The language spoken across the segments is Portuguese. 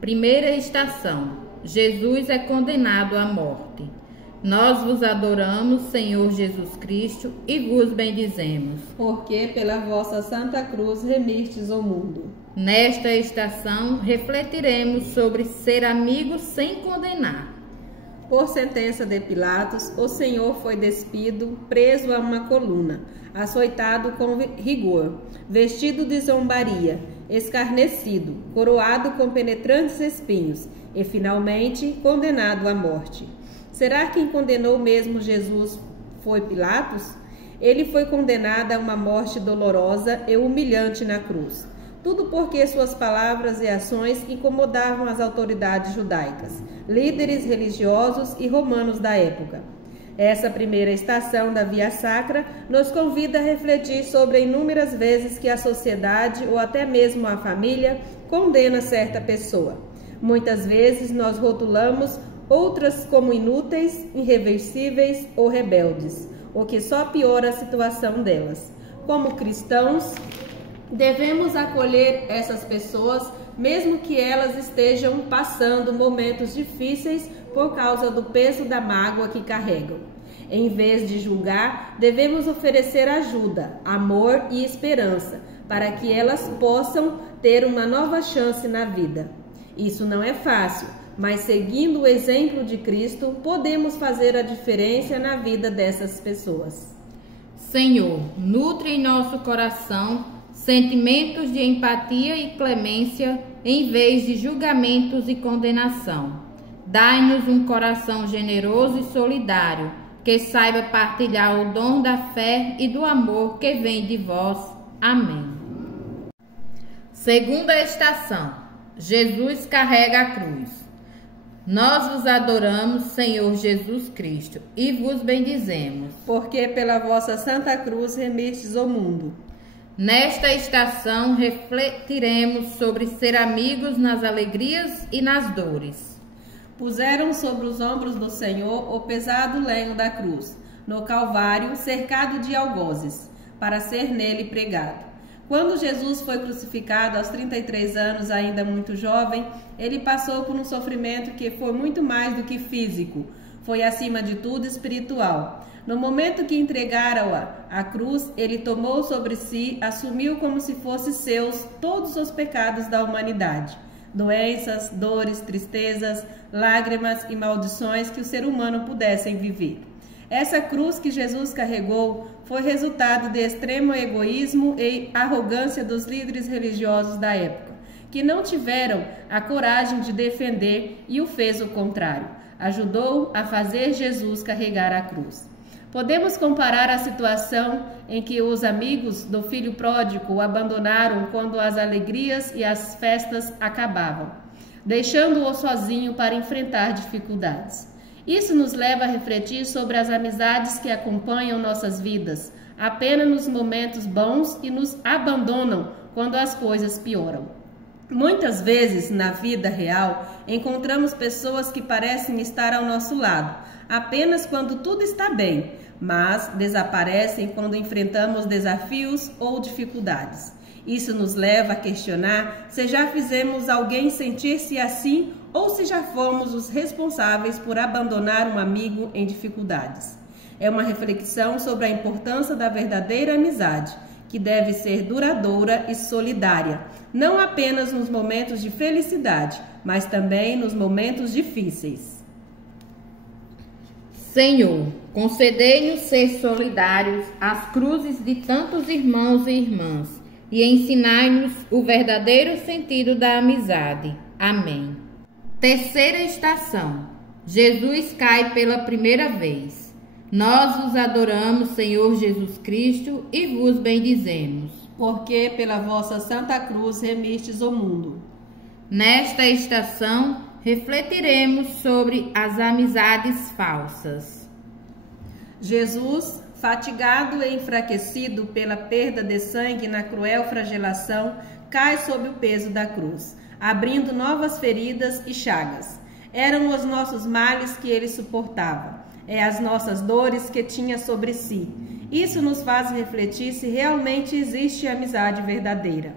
Primeira estação. Jesus é condenado à morte. Nós vos adoramos, Senhor Jesus Cristo, e vos bendizemos. Porque pela vossa Santa Cruz remistes o mundo. Nesta estação, refletiremos sobre ser amigo sem condenar. Por sentença de Pilatos, o Senhor foi despido, preso a uma coluna, açoitado com rigor, vestido de zombaria, escarnecido, coroado com penetrantes espinhos e, finalmente, condenado à morte. Será que quem condenou mesmo Jesus foi Pilatos? Ele foi condenado a uma morte dolorosa e humilhante na cruz. Tudo porque suas palavras e ações incomodavam as autoridades judaicas, líderes religiosos e romanos da época. Essa primeira estação da Via Sacra nos convida a refletir sobre inúmeras vezes que a sociedade ou até mesmo a família condena certa pessoa. Muitas vezes nós rotulamos outras como inúteis, irreversíveis ou rebeldes, o que só piora a situação delas. Como cristãos, devemos acolher essas pessoas, mesmo que elas estejam passando momentos difíceis por causa do peso da mágoa que carregam. Em vez de julgar, devemos oferecer ajuda, amor e esperança, para que elas possam ter uma nova chance na vida. Isso não é fácil, mas seguindo o exemplo de Cristo, podemos fazer a diferença na vida dessas pessoas. Senhor, nutre em nosso coração sentimentos de empatia e clemência em vez de julgamentos e condenação. Dai-nos um coração generoso e solidário, que saiba partilhar o dom da fé e do amor que vem de vós. Amém. Segunda estação. Jesus carrega a cruz. Nós vos adoramos, Senhor Jesus Cristo, e vos bendizemos. Porque pela vossa Santa Cruz remistes o mundo. Nesta estação, refletiremos sobre ser amigos nas alegrias e nas dores. Puseram sobre os ombros do Senhor o pesado lenho da cruz, no Calvário, cercado de algozes, para ser nele pregado. Quando Jesus foi crucificado aos 33 anos, ainda muito jovem, ele passou por um sofrimento que foi muito mais do que físico, foi acima de tudo espiritual. No momento que entregaram a cruz, ele tomou sobre si, assumiu como se fossem seus todos os pecados da humanidade. Doenças, dores, tristezas, lágrimas e maldições que o ser humano pudessem viver. Essa cruz que Jesus carregou foi resultado de extremo egoísmo e arrogância dos líderes religiosos da época, que não tiveram a coragem de defender e o fez o contrário. Ajudou a fazer Jesus carregar a cruz. Podemos comparar a situação em que os amigos do filho pródigo o abandonaram quando as alegrias e as festas acabavam, deixando-o sozinho para enfrentar dificuldades. Isso nos leva a refletir sobre as amizades que acompanham nossas vidas, apenas nos momentos bons e nos abandonam quando as coisas pioram. Muitas vezes, na vida real, encontramos pessoas que parecem estar ao nosso lado, apenas quando tudo está bem, mas desaparecem quando enfrentamos desafios ou dificuldades. Isso nos leva a questionar se já fizemos alguém sentir-se assim ou se já fomos os responsáveis por abandonar um amigo em dificuldades. É uma reflexão sobre a importância da verdadeira amizade, que deve ser duradoura e solidária, não apenas nos momentos de felicidade, mas também nos momentos difíceis. Senhor, concedei-nos ser solidários às cruzes de tantos irmãos e irmãs e ensinai-nos o verdadeiro sentido da amizade. Amém. Terceira estação. Jesus cai pela primeira vez. Nós vos adoramos, Senhor Jesus Cristo, e vos bendizemos. Porque pela vossa Santa Cruz remistes o mundo. Nesta estação, refletiremos sobre as amizades falsas. Jesus, fatigado e enfraquecido pela perda de sangue na cruel flagelação, cai sob o peso da cruz, abrindo novas feridas e chagas. Eram os nossos males que ele suportava, as nossas dores que tinha sobre si. Isso nos faz refletir se realmente existe amizade verdadeira.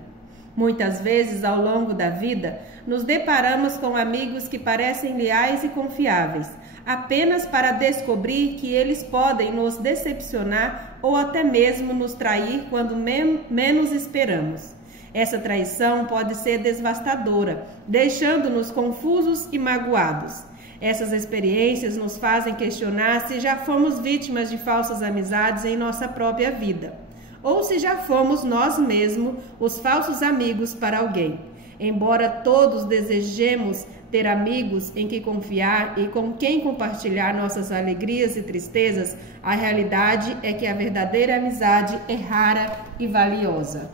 Muitas vezes, ao longo da vida, nos deparamos com amigos que parecem leais e confiáveis, apenas para descobrir que eles podem nos decepcionar ou até mesmo nos trair quando menos esperamos. Essa traição pode ser devastadora, deixando-nos confusos e magoados. Essas experiências nos fazem questionar se já fomos vítimas de falsas amizades em nossa própria vida, ou se já fomos nós mesmos os falsos amigos para alguém. Embora todos desejemos ter amigos em que confiar e com quem compartilhar nossas alegrias e tristezas, a realidade é que a verdadeira amizade é rara e valiosa.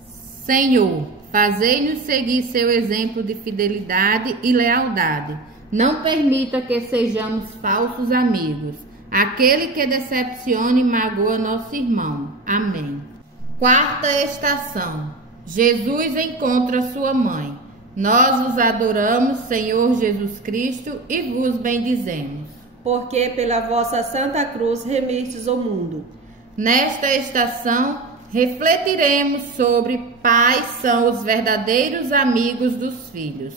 Senhor, fazei-nos seguir seu exemplo de fidelidade e lealdade. Não permita que sejamos falsos amigos, aquele que decepciona e magoa nosso irmão. Amém. Quarta estação. Jesus encontra sua mãe. Nós vos adoramos, Senhor Jesus Cristo, e vos bendizemos. Porque pela vossa santa cruz remistes o mundo. Nesta estação, refletiremos sobre pais são os verdadeiros amigos dos filhos.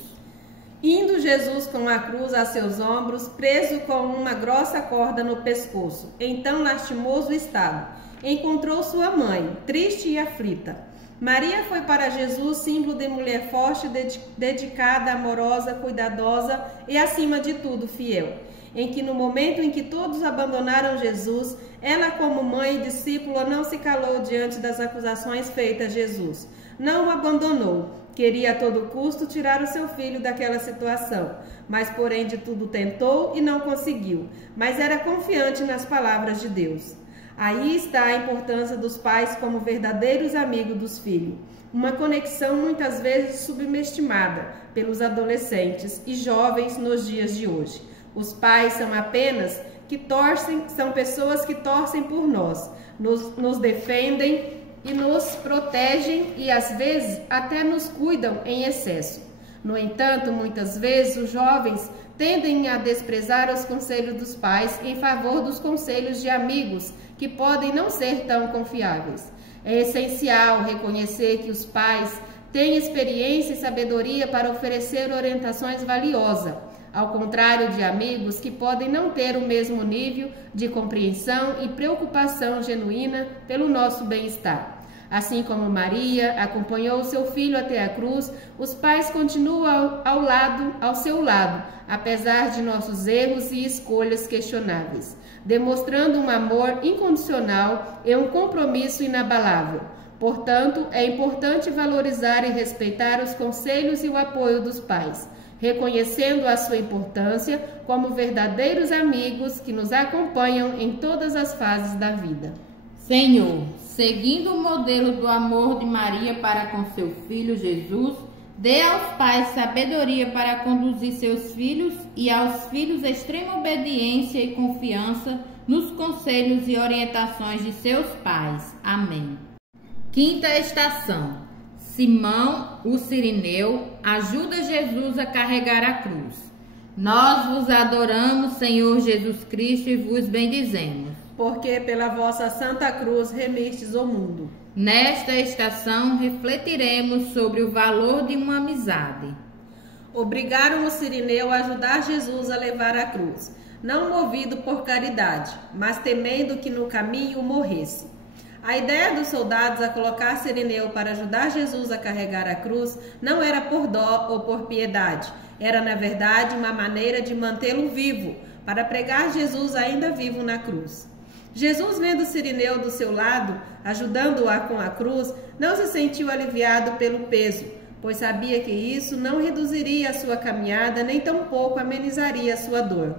Indo Jesus com a cruz a seus ombros, preso com uma grossa corda no pescoço, em tão lastimoso estado, encontrou sua mãe, triste e aflita. Maria foi para Jesus símbolo de mulher forte, dedicada, amorosa, cuidadosa e, acima de tudo, fiel. Em que no momento em que todos abandonaram Jesus, ela, como mãe e discípula, não se calou diante das acusações feitas a Jesus. Não o abandonou. Queria a todo custo tirar o seu filho daquela situação, mas porém de tudo tentou e não conseguiu, mas era confiante nas palavras de Deus. Aí está a importância dos pais como verdadeiros amigos dos filhos, uma conexão muitas vezes subestimada pelos adolescentes e jovens nos dias de hoje. Os pais são apenas são pessoas que torcem por nós, nos defendem e nos protegem e às vezes até nos cuidam em excesso. No entanto, muitas vezes os jovens tendem a desprezar os conselhos dos pais em favor dos conselhos de amigos que podem não ser tão confiáveis. É essencial reconhecer que os pais têm experiência e sabedoria para oferecer orientações valiosas, ao contrário de amigos que podem não ter o mesmo nível de compreensão e preocupação genuína pelo nosso bem-estar. Assim como Maria acompanhou seu filho até a cruz, os pais continuam ao seu lado, apesar de nossos erros e escolhas questionáveis, demonstrando um amor incondicional e um compromisso inabalável. Portanto, é importante valorizar e respeitar os conselhos e o apoio dos pais, reconhecendo a sua importância como verdadeiros amigos que nos acompanham em todas as fases da vida. Senhor, seguindo o modelo do amor de Maria para com seu filho Jesus, dê aos pais sabedoria para conduzir seus filhos e aos filhos extrema obediência e confiança nos conselhos e orientações de seus pais. Amém. Quinta estação. Simão, o Cirineu, ajuda Jesus a carregar a cruz. Nós vos adoramos, Senhor Jesus Cristo, e vos bendizemos. Porque pela vossa santa cruz remistes o mundo. Nesta estação, refletiremos sobre o valor de uma amizade. Obrigaram o Cirineu a ajudar Jesus a levar a cruz, não movido por caridade, mas temendo que no caminho morresse. A ideia dos soldados a colocar Cirineu para ajudar Jesus a carregar a cruz não era por dó ou por piedade, era na verdade uma maneira de mantê-lo vivo, para pregar Jesus ainda vivo na cruz. Jesus, vendo Cirineu do seu lado, ajudando-a com a cruz, não se sentiu aliviado pelo peso, pois sabia que isso não reduziria a sua caminhada, nem tampouco amenizaria a sua dor.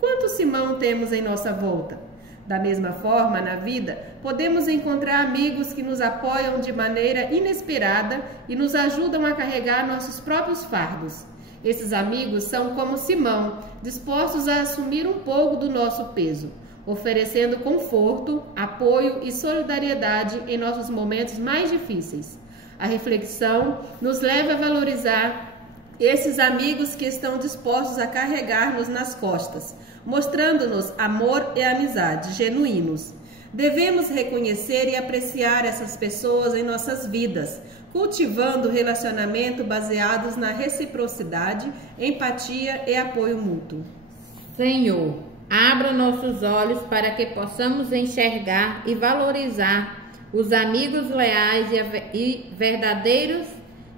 Quantos Simão temos em nossa volta? Da mesma forma, na vida, podemos encontrar amigos que nos apoiam de maneira inesperada e nos ajudam a carregar nossos próprios fardos. Esses amigos são como Simão, dispostos a assumir um pouco do nosso peso, oferecendo conforto, apoio e solidariedade em nossos momentos mais difíceis. A reflexão nos leva a valorizar esses amigos que estão dispostos a carregar-nos nas costas, mostrando-nos amor e amizade genuínos. Devemos reconhecer e apreciar essas pessoas em nossas vidas, cultivando relacionamento baseados na reciprocidade, empatia e apoio mútuo. Senhor, abra nossos olhos para que possamos enxergar e valorizar os amigos leais e verdadeiros,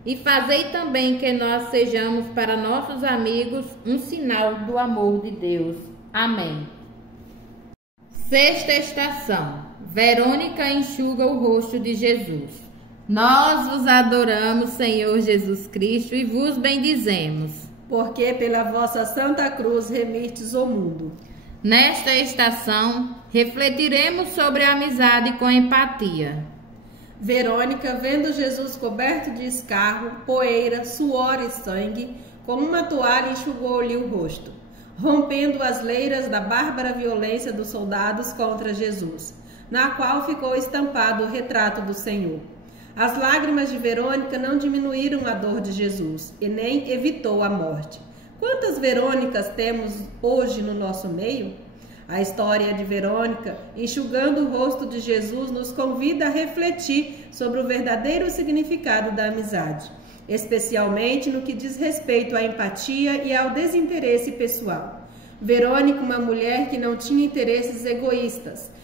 e fazei também que nós sejamos para nossos amigos um sinal do amor de Deus. Amém. Sexta estação. Verônica enxuga o rosto de Jesus. Nós vos adoramos, Senhor Jesus Cristo, e vos bendizemos, porque pela vossa santa cruz remistes o mundo. Nesta estação, refletiremos sobre a amizade com empatia. Verônica, vendo Jesus coberto de escarro, poeira, suor e sangue, com uma toalha enxugou-lhe o rosto, rompendo as leiras da bárbara violência dos soldados contra Jesus, na qual ficou estampado o retrato do Senhor. As lágrimas de Verônica não diminuíram a dor de Jesus e nem evitou a morte. Quantas Verônicas temos hoje no nosso meio? A história de Verônica, enxugando o rosto de Jesus, nos convida a refletir sobre o verdadeiro significado da amizade, especialmente no que diz respeito à empatia e ao desinteresse pessoal. Verônica, uma mulher que não tinha interesses egoístas,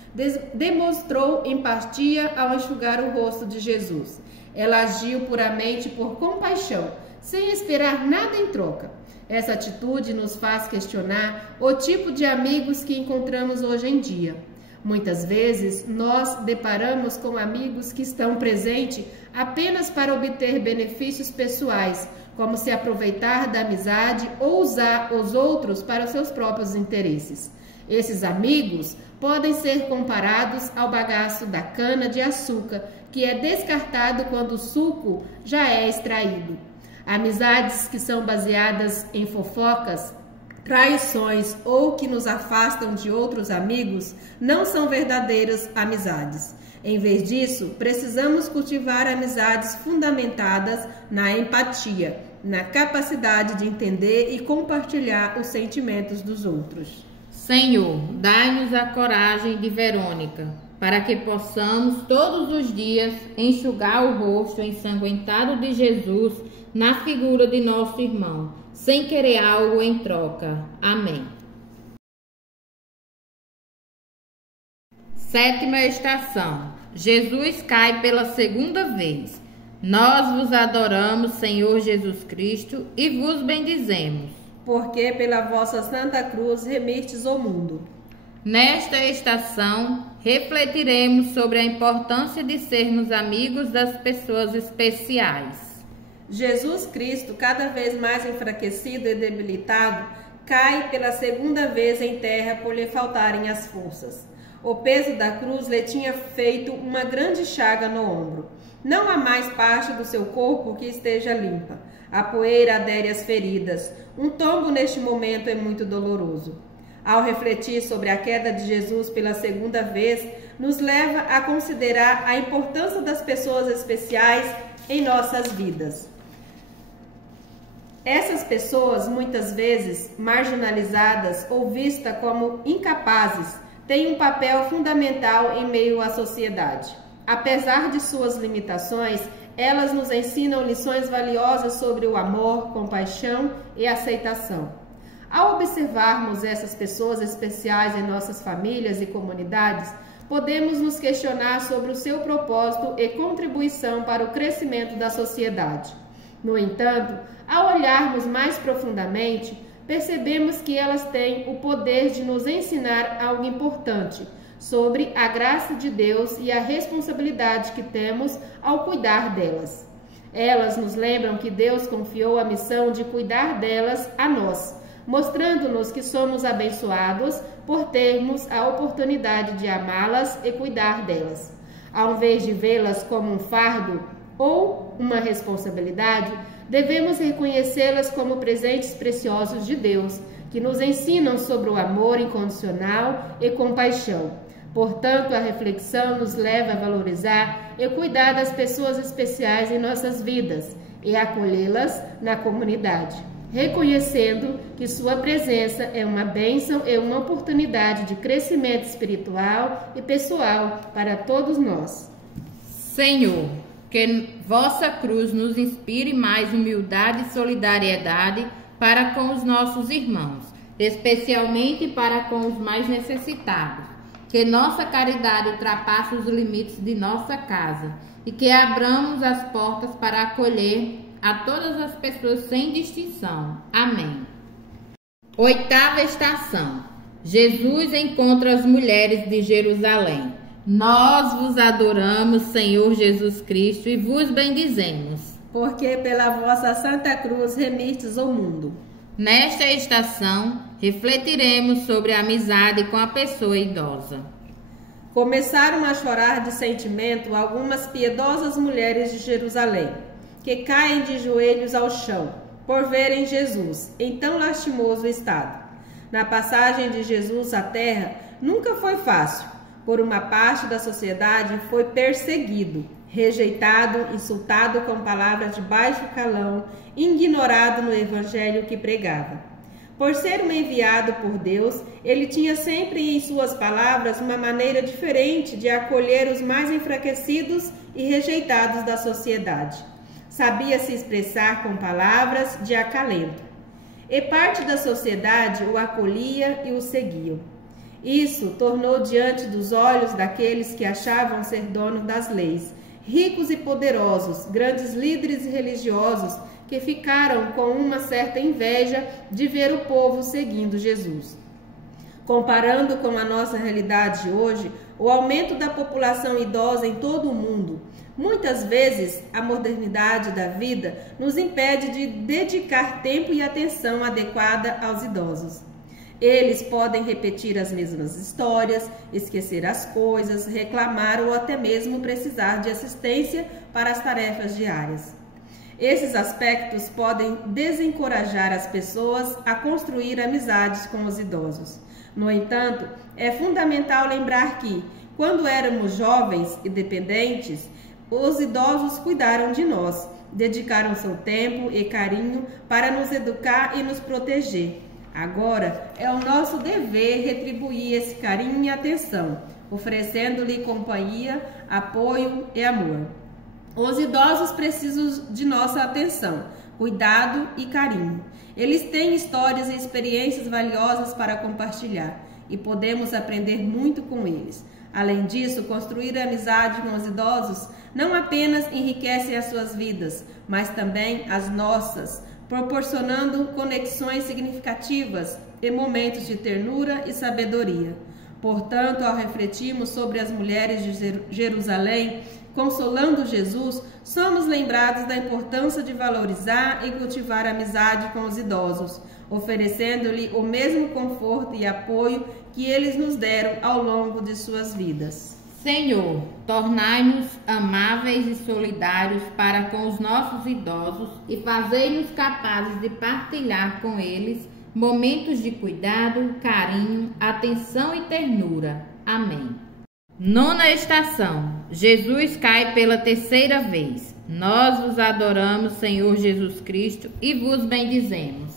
demonstrou empatia ao enxugar o rosto de Jesus. Ela agiu puramente por compaixão, sem esperar nada em troca. Essa atitude nos faz questionar o tipo de amigos que encontramos hoje em dia. Muitas vezes, nós deparamos com amigos que estão presentes apenas para obter benefícios pessoais, como se aproveitar da amizade ou usar os outros para seus próprios interesses. Esses amigos podem ser comparados ao bagaço da cana-de-açúcar, que é descartado quando o suco já é extraído. Amizades que são baseadas em fofocas, traições ou que nos afastam de outros amigos não são verdadeiras amizades. Em vez disso, precisamos cultivar amizades fundamentadas na empatia, na capacidade de entender e compartilhar os sentimentos dos outros. Senhor, dai-nos a coragem de Verônica, para que possamos todos os dias enxugar o rosto ensanguentado de Jesus na figura de nosso irmão, sem querer algo em troca. Amém. Sétima estação. Jesus cai pela segunda vez. Nós vos adoramos, Senhor Jesus Cristo, e vos bendizemos, porque pela vossa santa cruz remistes o mundo. Nesta estação, refletiremos sobre a importância de sermos amigos das pessoas especiais. Jesus Cristo, cada vez mais enfraquecido e debilitado, cai pela segunda vez em terra por lhe faltarem as forças. O peso da cruz lhe tinha feito uma grande chaga no ombro. Não há mais parte do seu corpo que esteja limpa. A poeira adere às feridas. Um tombo neste momento é muito doloroso. Ao refletir sobre a queda de Jesus pela segunda vez, nos leva a considerar a importância das pessoas especiais em nossas vidas. Essas pessoas, muitas vezes marginalizadas ou vistas como incapazes, têm um papel fundamental em meio à sociedade. Apesar de suas limitações, elas nos ensinam lições valiosas sobre o amor, compaixão e aceitação. Ao observarmos essas pessoas especiais em nossas famílias e comunidades, podemos nos questionar sobre o seu propósito e contribuição para o crescimento da sociedade. No entanto, ao olharmos mais profundamente, percebemos que elas têm o poder de nos ensinar algo importante sobre a graça de Deus e a responsabilidade que temos ao cuidar delas. Elas nos lembram que Deus confiou a missão de cuidar delas a nós, mostrando-nos que somos abençoados por termos a oportunidade de amá-las e cuidar delas. Ao invés de vê-las como um fardo ou uma responsabilidade, devemos reconhecê-las como presentes preciosos de Deus, que nos ensinam sobre o amor incondicional e compaixão. Portanto, a reflexão nos leva a valorizar e cuidar das pessoas especiais em nossas vidas e acolhê-las na comunidade, reconhecendo que sua presença é uma bênção e uma oportunidade de crescimento espiritual e pessoal para todos nós. Senhor, que vossa cruz nos inspire mais humildade e solidariedade para com os nossos irmãos, especialmente para com os mais necessitados. Que nossa caridade ultrapasse os limites de nossa casa e que abramos as portas para acolher a todas as pessoas sem distinção. Amém. Oitava estação. Jesus encontra as mulheres de Jerusalém. Nós vos adoramos, Senhor Jesus Cristo, e vos bendizemos. Porque pela vossa Santa Cruz remistes o mundo. Nesta estação, refletiremos sobre a amizade com a pessoa idosa. Começaram a chorar de sentimento algumas piedosas mulheres de Jerusalém, que caem de joelhos ao chão, por verem Jesus em tão lastimoso estado. Na passagem de Jesus à terra, nunca foi fácil. Por uma parte da sociedade foi perseguido, rejeitado, insultado com palavras de baixo calão, ignorado no evangelho que pregava. Por ser um enviado por Deus, ele tinha sempre em suas palavras uma maneira diferente de acolher os mais enfraquecidos e rejeitados da sociedade. Sabia se expressar com palavras de acalento. E parte da sociedade o acolhia e o seguiam. Isso tornou diante dos olhos daqueles que achavam ser donos das leis, ricos e poderosos, grandes líderes religiosos que ficaram com uma certa inveja de ver o povo seguindo Jesus. Comparando com a nossa realidade de hoje, o aumento da população idosa em todo o mundo, muitas vezes a modernidade da vida nos impede de dedicar tempo e atenção adequada aos idosos. Eles podem repetir as mesmas histórias, esquecer as coisas, reclamar ou até mesmo precisar de assistência para as tarefas diárias. Esses aspectos podem desencorajar as pessoas a construir amizades com os idosos. No entanto, é fundamental lembrar que, quando éramos jovens e dependentes, os idosos cuidaram de nós, dedicaram seu tempo e carinho para nos educar e nos proteger. Agora, é o nosso dever retribuir esse carinho e atenção, oferecendo-lhe companhia, apoio e amor. Os idosos precisam de nossa atenção, cuidado e carinho. Eles têm histórias e experiências valiosas para compartilhar e podemos aprender muito com eles. Além disso, construir amizade com os idosos não apenas enriquece as suas vidas, mas também as nossas, proporcionando conexões significativas e momentos de ternura e sabedoria. Portanto, ao refletirmos sobre as mulheres de Jerusalém, consolando Jesus, somos lembrados da importância de valorizar e cultivar a amizade com os idosos, oferecendo-lhe o mesmo conforto e apoio que eles nos deram ao longo de suas vidas. Senhor, tornai-nos amáveis e solidários para com os nossos idosos e fazei-nos capazes de partilhar com eles momentos de cuidado, carinho, atenção e ternura. Amém. Nona estação. Jesus cai pela terceira vez. Nós vos adoramos, Senhor Jesus Cristo, e vos bendizemos.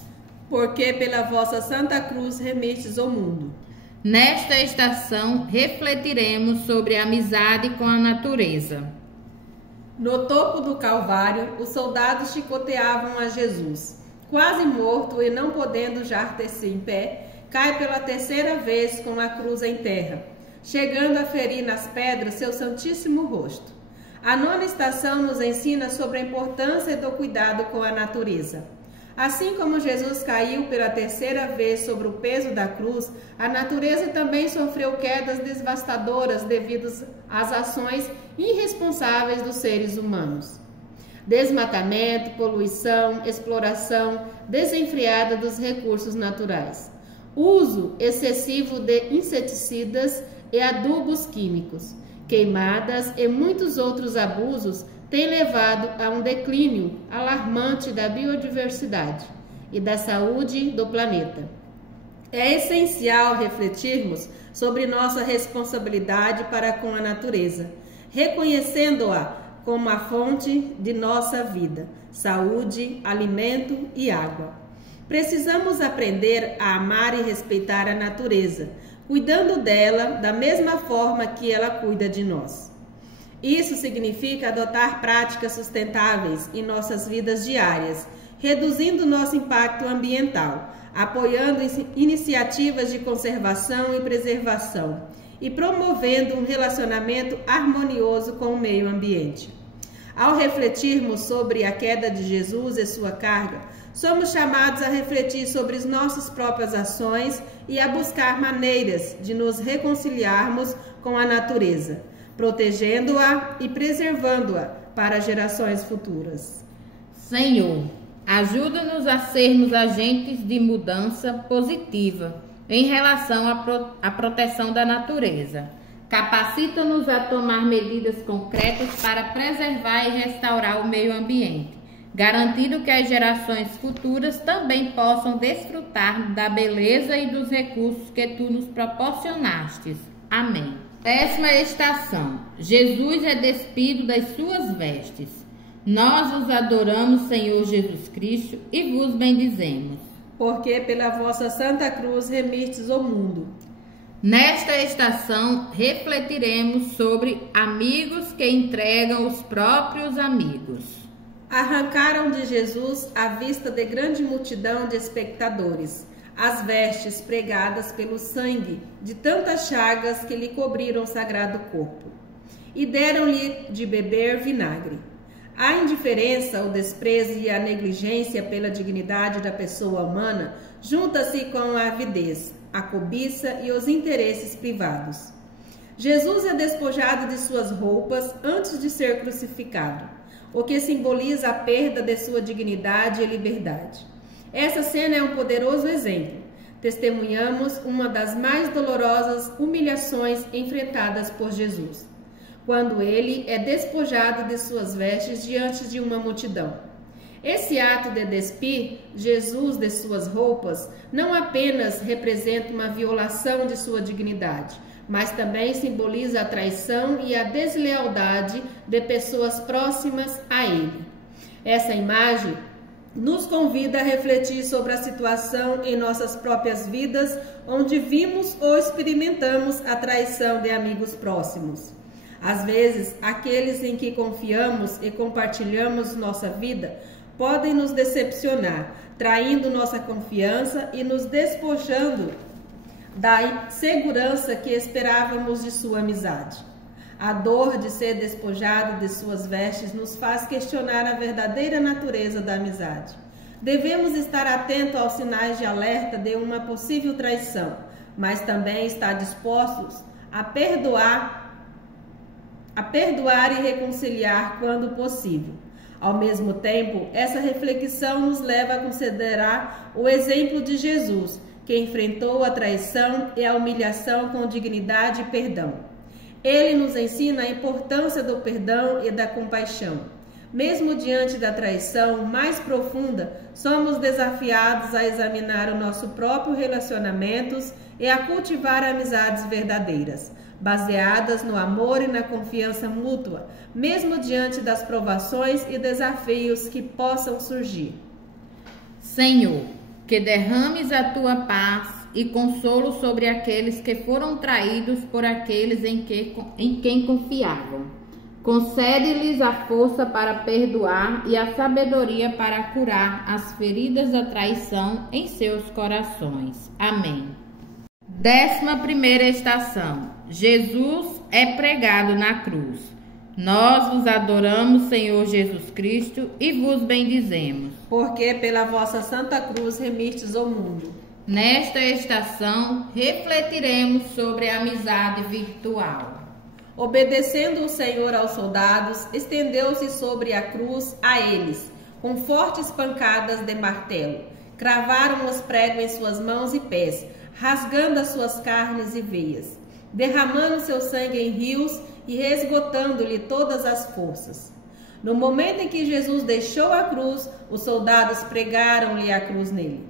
Porque pela vossa Santa Cruz remistes o mundo. Nesta estação, refletiremos sobre a amizade com a natureza. No topo do Calvário, os soldados chicoteavam a Jesus. Quase morto e não podendo já ter-se em pé, cai pela terceira vez com a cruz em terra, chegando a ferir nas pedras seu santíssimo rosto. A nona estação nos ensina sobre a importância do cuidado com a natureza. Assim como Jesus caiu pela terceira vez sobre o peso da cruz, a natureza também sofreu quedas devastadoras devido às ações irresponsáveis dos seres humanos. Desmatamento, poluição, exploração desenfreada dos recursos naturais. Uso excessivo de inseticidas e adubos químicos, queimadas e muitos outros abusos têm levado a um declínio alarmante da biodiversidade e da saúde do planeta. É essencial refletirmos sobre nossa responsabilidade para com a natureza, reconhecendo-a como a fonte de nossa vida, saúde, alimento e água. Precisamos aprender a amar e respeitar a natureza, cuidando dela da mesma forma que ela cuida de nós. Isso significa adotar práticas sustentáveis em nossas vidas diárias, reduzindo nosso impacto ambiental, apoiando iniciativas de conservação e preservação e promovendo um relacionamento harmonioso com o meio ambiente. Ao refletirmos sobre a queda de Jesus e sua carga, somos chamados a refletir sobre as nossas próprias ações e a buscar maneiras de nos reconciliarmos com a natureza, protegendo-a e preservando-a para gerações futuras. Senhor, ajuda-nos a sermos agentes de mudança positiva em relação à proteção da natureza. Capacita-nos a tomar medidas concretas para preservar e restaurar o meio ambiente, garantindo que as gerações futuras também possam desfrutar da beleza e dos recursos que tu nos proporcionastes. Amém. 10ª estação. Jesus é despido das suas vestes. Nós vos adoramos, Senhor Jesus Cristo, e vos bendizemos. Porque pela vossa santa cruz remistes o mundo. Nesta estação, refletiremos sobre amigos que entregam os próprios amigos. Arrancaram de Jesus, à vista de grande multidão de espectadores, as vestes pregadas pelo sangue de tantas chagas que lhe cobriram o sagrado corpo, e deram-lhe de beber vinagre. A indiferença, o desprezo e a negligência pela dignidade da pessoa humana junta-se com a avidez, a cobiça e os interesses privados. Jesus é despojado de suas roupas antes de ser crucificado, o que simboliza a perda de sua dignidade e liberdade. Essa cena é um poderoso exemplo. Testemunhamos uma das mais dolorosas humilhações enfrentadas por Jesus, quando ele é despojado de suas vestes diante de uma multidão. Esse ato de despir Jesus de suas roupas não apenas representa uma violação de sua dignidade, mas também simboliza a traição e a deslealdade de pessoas próximas a ele. Essa imagem nos convida a refletir sobre a situação em nossas próprias vidas, onde vimos ou experimentamos a traição de amigos próximos. Às vezes, aqueles em que confiamos e compartilhamos nossa vida podem nos decepcionar, traindo nossa confiança e nos despojando da segurança que esperávamos de sua amizade. A dor de ser despojado de suas vestes nos faz questionar a verdadeira natureza da amizade. Devemos estar atentos aos sinais de alerta de uma possível traição, mas também estar dispostos a perdoar e reconciliar quando possível. Ao mesmo tempo, essa reflexão nos leva a considerar o exemplo de Jesus, que enfrentou a traição e a humilhação com dignidade e perdão. Ele nos ensina a importância do perdão e da compaixão. Mesmo diante da traição mais profunda, somos desafiados a examinar os nossos próprios relacionamentos e a cultivar amizades verdadeiras, baseadas no amor e na confiança mútua, mesmo diante das provações e desafios que possam surgir. Senhor, que derrames a tua paz e consolo sobre aqueles que foram traídos por aqueles em quem confiavam. Concede-lhes a força para perdoar e a sabedoria para curar as feridas da traição em seus corações. Amém. 11ª estação. Jesus é pregado na cruz. Nós vos adoramos, Senhor Jesus Cristo, e vos bendizemos. Porque pela vossa santa cruz remistes o mundo. Nesta estação, refletiremos sobre a amizade virtual. Obedecendo o Senhor aos soldados, estendeu-se sobre a cruz a eles, com fortes pancadas de martelo. Cravaram os pregos em suas mãos e pés, rasgando as suas carnes e veias, derramando seu sangue em rios e esgotando-lhe todas as forças. No momento em que Jesus deixou a cruz, os soldados pregaram-lhe a cruz nele.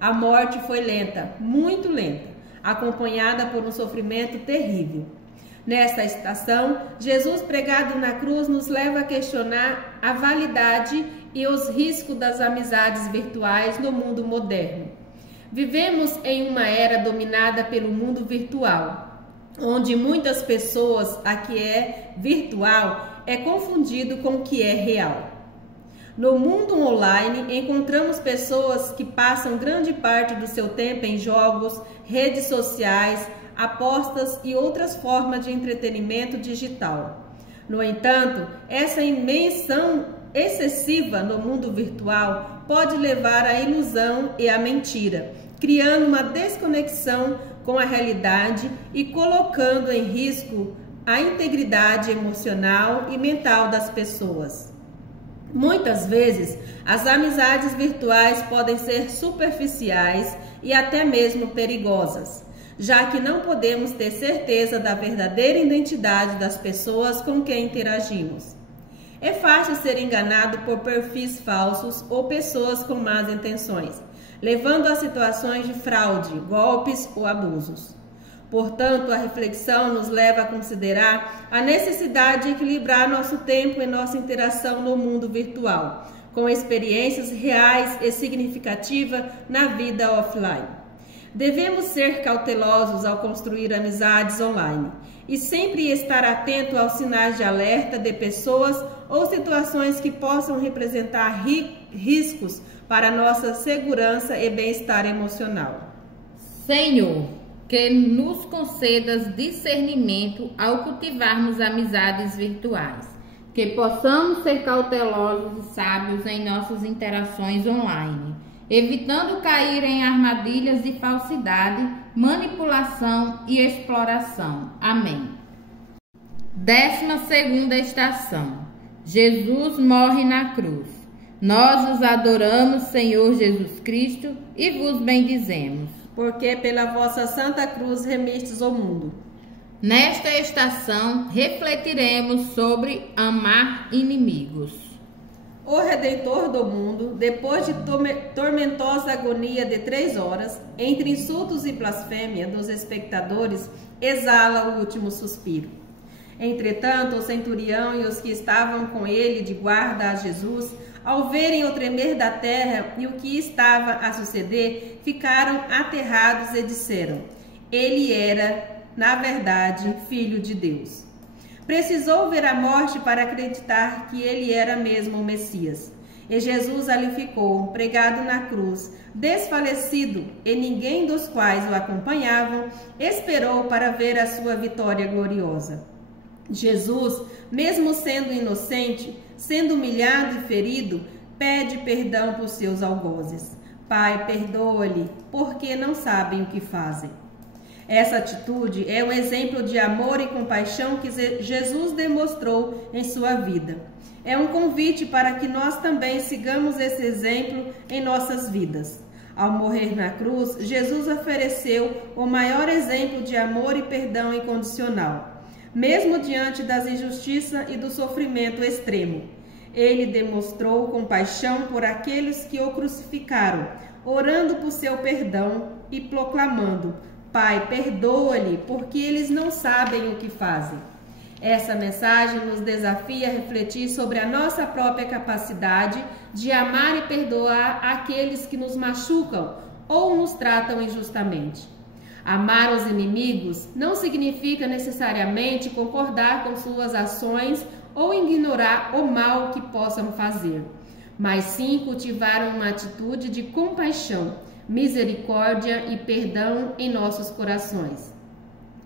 A morte foi lenta, muito lenta, acompanhada por um sofrimento terrível. Nesta estação, Jesus pregado na cruz nos leva a questionar a validade e os riscos das amizades virtuais no mundo moderno. Vivemos em uma era dominada pelo mundo virtual, onde muitas pessoas a que é virtual é confundido com o que é real. No mundo online, encontramos pessoas que passam grande parte do seu tempo em jogos, redes sociais, apostas e outras formas de entretenimento digital. No entanto, essa imersão excessiva no mundo virtual pode levar à ilusão e à mentira, criando uma desconexão com a realidade e colocando em risco a integridade emocional e mental das pessoas. Muitas vezes, as amizades virtuais podem ser superficiais e até mesmo perigosas, já que não podemos ter certeza da verdadeira identidade das pessoas com quem interagimos. É fácil ser enganado por perfis falsos ou pessoas com más intenções, levando a situações de fraude, golpes ou abusos. Portanto, a reflexão nos leva a considerar a necessidade de equilibrar nosso tempo e nossa interação no mundo virtual, com experiências reais e significativas na vida offline. Devemos ser cautelosos ao construir amizades online e sempre estar atento aos sinais de alerta de pessoas ou situações que possam representar riscos para nossa segurança e bem-estar emocional. Senhor, que nos concedas discernimento ao cultivarmos amizades virtuais, que possamos ser cautelosos e sábios em nossas interações online, evitando cair em armadilhas de falsidade, manipulação e exploração. Amém. 12ª estação. Jesus morre na cruz. Nós os adoramos, Senhor Jesus Cristo, e vos bendizemos, porque pela vossa santa cruz remistes o mundo. Nesta estação, refletiremos sobre amar inimigos. O Redentor do mundo, depois de tormentosa agonia de 3 horas, entre insultos e blasfêmia dos espectadores, exala o último suspiro. Entretanto, o centurião e os que estavam com ele de guarda a Jesus, ao verem o tremer da terra e o que estava a suceder, ficaram aterrados e disseram: ele era, na verdade, Filho de Deus. Precisou ver a morte para acreditar que ele era mesmo o Messias. E Jesus ali ficou, pregado na cruz, desfalecido, e ninguém dos quais o acompanhavam esperou para ver a sua vitória gloriosa. Jesus, mesmo sendo inocente, sendo humilhado e ferido, pede perdão por seus algozes. Pai, perdoa-lhe, porque não sabem o que fazem. Essa atitude é um exemplo de amor e compaixão que Jesus demonstrou em sua vida. É um convite para que nós também sigamos esse exemplo em nossas vidas. Ao morrer na cruz, Jesus ofereceu o maior exemplo de amor e perdão incondicional, mesmo diante das injustiças e do sofrimento extremo. Ele demonstrou compaixão por aqueles que o crucificaram, orando por seu perdão e proclamando: Pai, perdoa-lhe, porque eles não sabem o que fazem. Essa mensagem nos desafia a refletir sobre a nossa própria capacidade de amar e perdoar aqueles que nos machucam ou nos tratam injustamente. Amar os inimigos não significa necessariamente concordar com suas ações ou ignorar o mal que possam fazer, mas sim cultivar uma atitude de compaixão, misericórdia e perdão em nossos corações.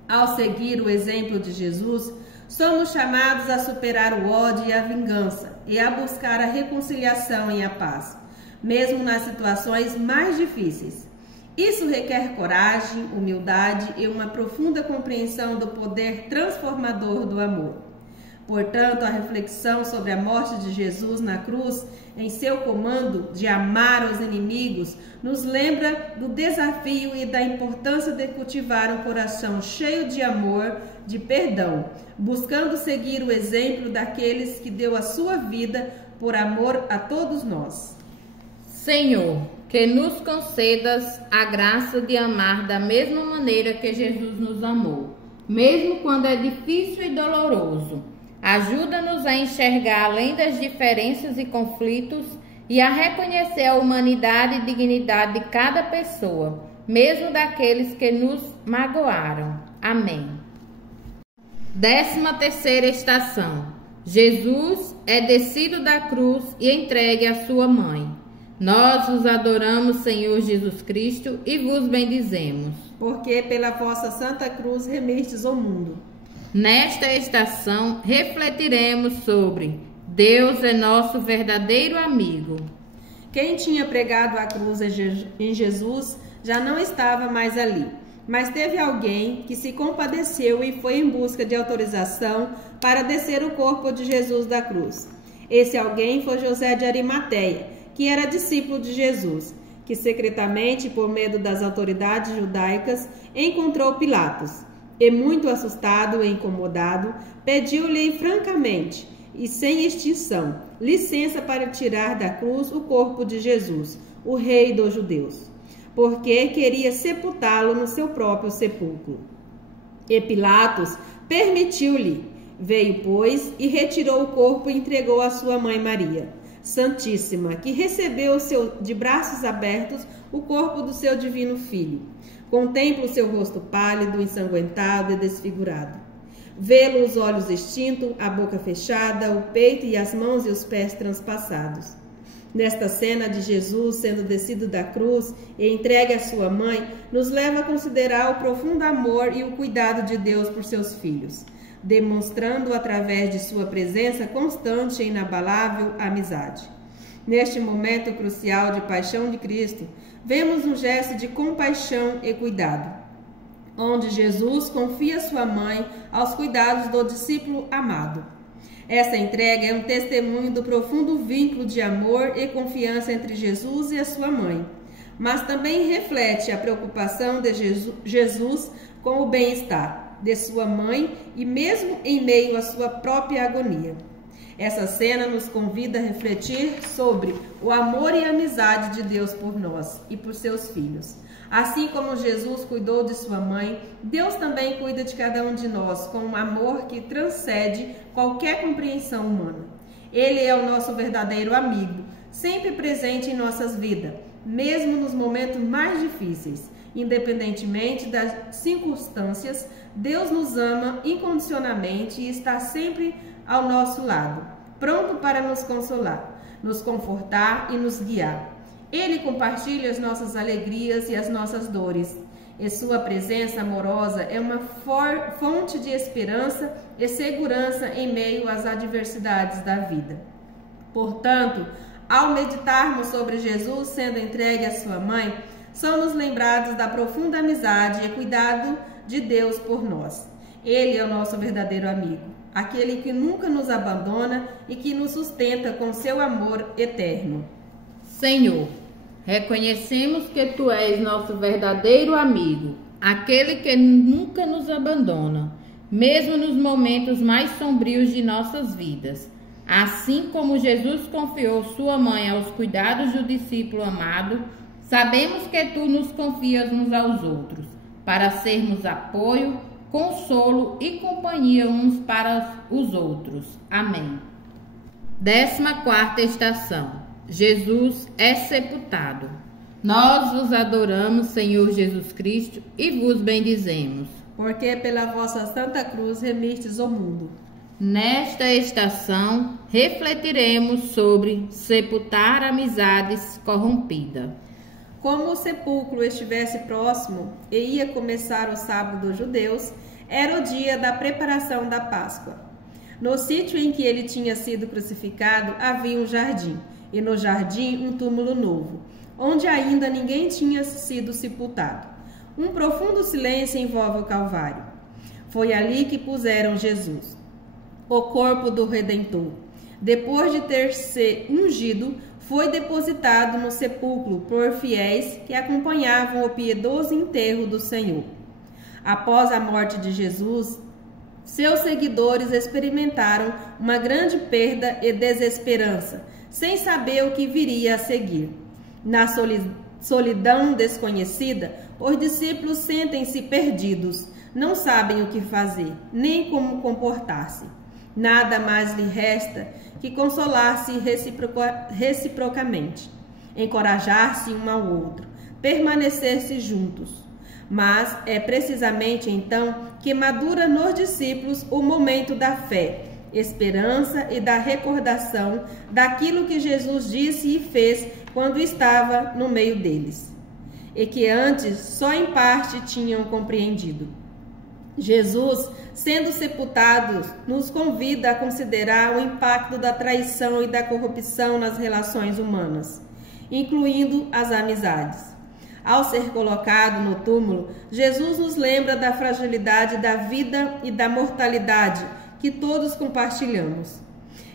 Ao seguir o exemplo de Jesus, somos chamados a superar o ódio e a vingança e a buscar a reconciliação e a paz, mesmo nas situações mais difíceis. Isso requer coragem, humildade e uma profunda compreensão do poder transformador do amor. Portanto, a reflexão sobre a morte de Jesus na cruz, em seu comando de amar os inimigos, nos lembra do desafio e da importância de cultivar um coração cheio de amor, de perdão, buscando seguir o exemplo daqueles que deu a sua vida por amor a todos nós. Senhor, que nos concedas a graça de amar da mesma maneira que Jesus nos amou, mesmo quando é difícil e doloroso. Ajuda-nos a enxergar além das diferenças e conflitos e a reconhecer a humanidade e dignidade de cada pessoa, mesmo daqueles que nos magoaram. Amém. 13ª estação. Jesus é descido da cruz e entregue à sua mãe. Nós vos adoramos, Senhor Jesus Cristo, e vos bendizemos. Porque pela vossa santa cruz remistes o mundo. Nesta estação, refletiremos sobre Deus é nosso verdadeiro amigo. Quem tinha pregado a cruz em Jesus já não estava mais ali, mas teve alguém que se compadeceu e foi em busca de autorização para descer o corpo de Jesus da cruz. Esse alguém foi José de Arimateia, que era discípulo de Jesus, que secretamente, por medo das autoridades judaicas, encontrou Pilatos e, muito assustado e incomodado, pediu-lhe francamente e sem extinção licença para tirar da cruz o corpo de Jesus, o rei dos judeus, porque queria sepultá-lo no seu próprio sepulcro. E Pilatos permitiu-lhe. Veio, pois, e retirou o corpo e entregou à sua mãe Maria Santíssima, que recebeu de braços abertos o corpo do seu divino filho. Contempla o seu rosto pálido, ensanguentado e desfigurado. Vê-lo os olhos extintos, a boca fechada, o peito e as mãos e os pés transpassados. Nesta cena de Jesus sendo descido da cruz e entregue à sua mãe, nos leva a considerar o profundo amor e o cuidado de Deus por seus filhos, demonstrando através de sua presença constante e inabalável amizade. Neste momento crucial de paixão de Cristo, vemos um gesto de compaixão e cuidado, onde Jesus confia sua mãe aos cuidados do discípulo amado. Essa entrega é um testemunho do profundo vínculo de amor e confiança entre Jesus e a sua mãe, mas também reflete a preocupação de Jesus com o bem-estar de sua mãe e mesmo em meio à sua própria agonia. Essa cena nos convida a refletir sobre o amor e a amizade de Deus por nós e por seus filhos. Assim como Jesus cuidou de sua mãe, Deus também cuida de cada um de nós com um amor que transcende qualquer compreensão humana. Ele é o nosso verdadeiro amigo, sempre presente em nossas vidas, mesmo nos momentos mais difíceis. Independentemente das circunstâncias, Deus nos ama incondicionalmente e está sempre ao nosso lado, pronto para nos consolar, nos confortar e nos guiar. Ele compartilha as nossas alegrias e as nossas dores, e sua presença amorosa é uma fonte de esperança e segurança em meio às adversidades da vida. Portanto, ao meditarmos sobre Jesus sendo entregue à sua mãe, somos lembrados da profunda amizade e cuidado de Deus por nós. Ele é o nosso verdadeiro amigo, aquele que nunca nos abandona e que nos sustenta com seu amor eterno. Senhor, reconhecemos que Tu és nosso verdadeiro amigo, aquele que nunca nos abandona, mesmo nos momentos mais sombrios de nossas vidas. Assim como Jesus confiou sua mãe aos cuidados do discípulo amado, sabemos que Tu nos confias uns aos outros, para sermos apoio, consolo e companhia uns para os outros. Amém. 14ª estação. Jesus é sepultado. Nós vos adoramos, Senhor Jesus Cristo, e vos bendizemos. Porque pela vossa santa cruz remistes o mundo. Nesta estação, refletiremos sobre sepultar amizades corrompidas. Como o sepulcro estivesse próximo e ia começar o sábado dos judeus, era o dia da preparação da Páscoa. No sítio em que ele tinha sido crucificado havia um jardim, e no jardim um túmulo novo, onde ainda ninguém tinha sido sepultado. Um profundo silêncio envolve o Calvário. Foi ali que puseram Jesus, o corpo do Redentor. Depois de ter se ungido, foi depositado no sepulcro por fiéis que acompanhavam o piedoso enterro do Senhor. Após a morte de Jesus, seus seguidores experimentaram uma grande perda e desesperança, sem saber o que viria a seguir. Na solidão desconhecida, os discípulos sentem-se perdidos, não sabem o que fazer, nem como comportar-se. Nada mais lhe resta que consolar-se reciprocamente, encorajar-se um ao outro, permanecer-se juntos. Mas é precisamente então que madura nos discípulos o momento da fé, esperança e da recordação daquilo que Jesus disse e fez quando estava no meio deles, e que antes só em parte tinham compreendido. Jesus, sendo sepultado, nos convida a considerar o impacto da traição e da corrupção nas relações humanas, incluindo as amizades. Ao ser colocado no túmulo, Jesus nos lembra da fragilidade da vida e da mortalidade que todos compartilhamos.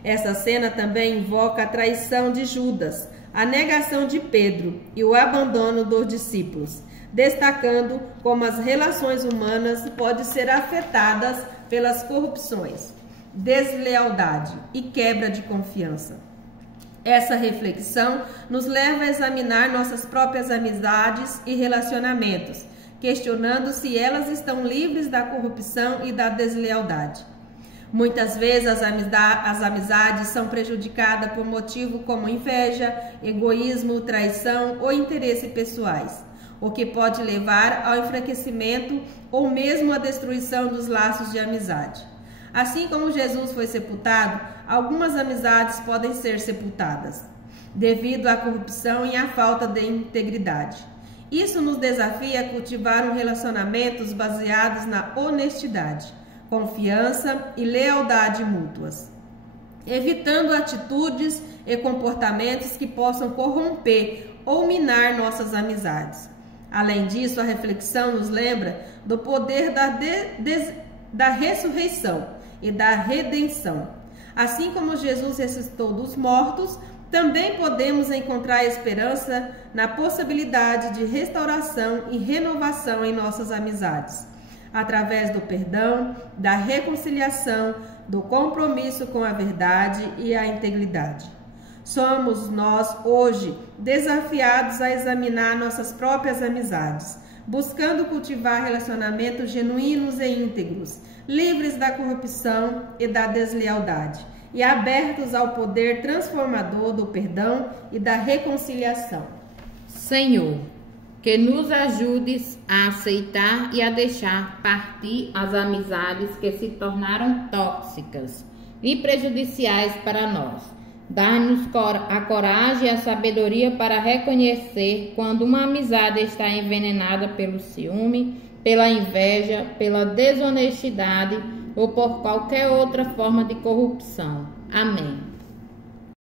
Essa cena também invoca a traição de Judas, a negação de Pedro e o abandono dos discípulos, destacando como as relações humanas podem ser afetadas pelas corrupções, deslealdade e quebra de confiança. Essa reflexão nos leva a examinar nossas próprias amizades e relacionamentos, questionando se elas estão livres da corrupção e da deslealdade. Muitas vezes as amizades são prejudicadas por motivos como inveja, egoísmo, traição ou interesses pessoais, o que pode levar ao enfraquecimento ou mesmo à destruição dos laços de amizade. Assim como Jesus foi sepultado, algumas amizades podem ser sepultadas, devido à corrupção e à falta de integridade. Isso nos desafia a cultivar relacionamentos baseados na honestidade, confiança e lealdade mútuas, evitando atitudes e comportamentos que possam corromper ou minar nossas amizades. Além disso, a reflexão nos lembra do poder da ressurreição e da redenção. Assim como Jesus ressuscitou dos mortos, também podemos encontrar esperança na possibilidade de restauração e renovação em nossas amizades, através do perdão, da reconciliação, do compromisso com a verdade e a integridade. Somos nós, hoje, desafiados a examinar nossas próprias amizades, buscando cultivar relacionamentos genuínos e íntegros, livres da corrupção e da deslealdade, e abertos ao poder transformador do perdão e da reconciliação. Senhor, que nos ajudes a aceitar e a deixar partir as amizades que se tornaram tóxicas e prejudiciais para nós. Dá-nos a coragem e a sabedoria para reconhecer quando uma amizade está envenenada pelo ciúme, pela inveja, pela desonestidade ou por qualquer outra forma de corrupção. Amém.